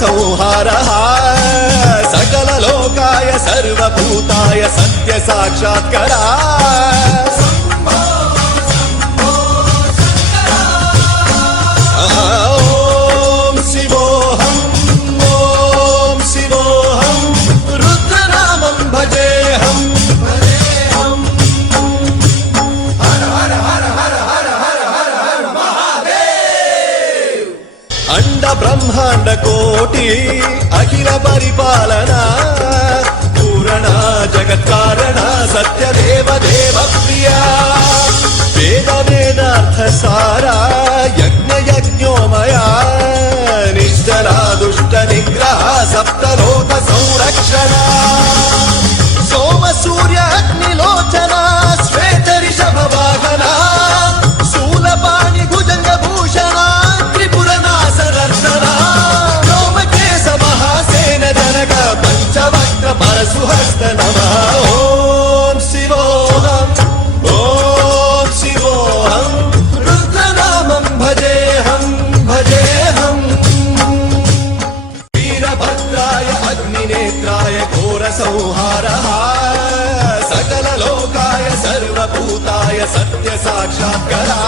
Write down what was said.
संहारः सकललोकाय सर्वभूताय सत्य साक्षात्करा ओम शिवोऽहम् ओम शिवोऽहम् रुद्रनामं भजेऽहम् हर हर हर हर हर हर हर हर महादेव। अंड ब्रह्मांड कोटि अखिल परिपालना पूर्ण जगत्कारण सत्य देव देव प्रिया वेद वेदार्थ सारा यज्ञ यज्ञोमया निश्चला दुष्ट निग्रह सप्तलोक संरक्षणा सोम सूर्य अग्निलोचना श्वेत ऋषभ वाहना शूलपाणि भुजंग भूषणा त्रिपुर नासनर्दना व्योमकेश महासेन जनक पंचवक्त्र परशुहस्त नमः। ओम शिवोऽहम् ओम शिवोऽहम् रुद्रनामं भजेऽहम् भजेऽहम्। वीरभद्राय अग्निनेत्राय घोरसंहारः सकललोकाय सर्वभूताय सत्य साक्षात्करा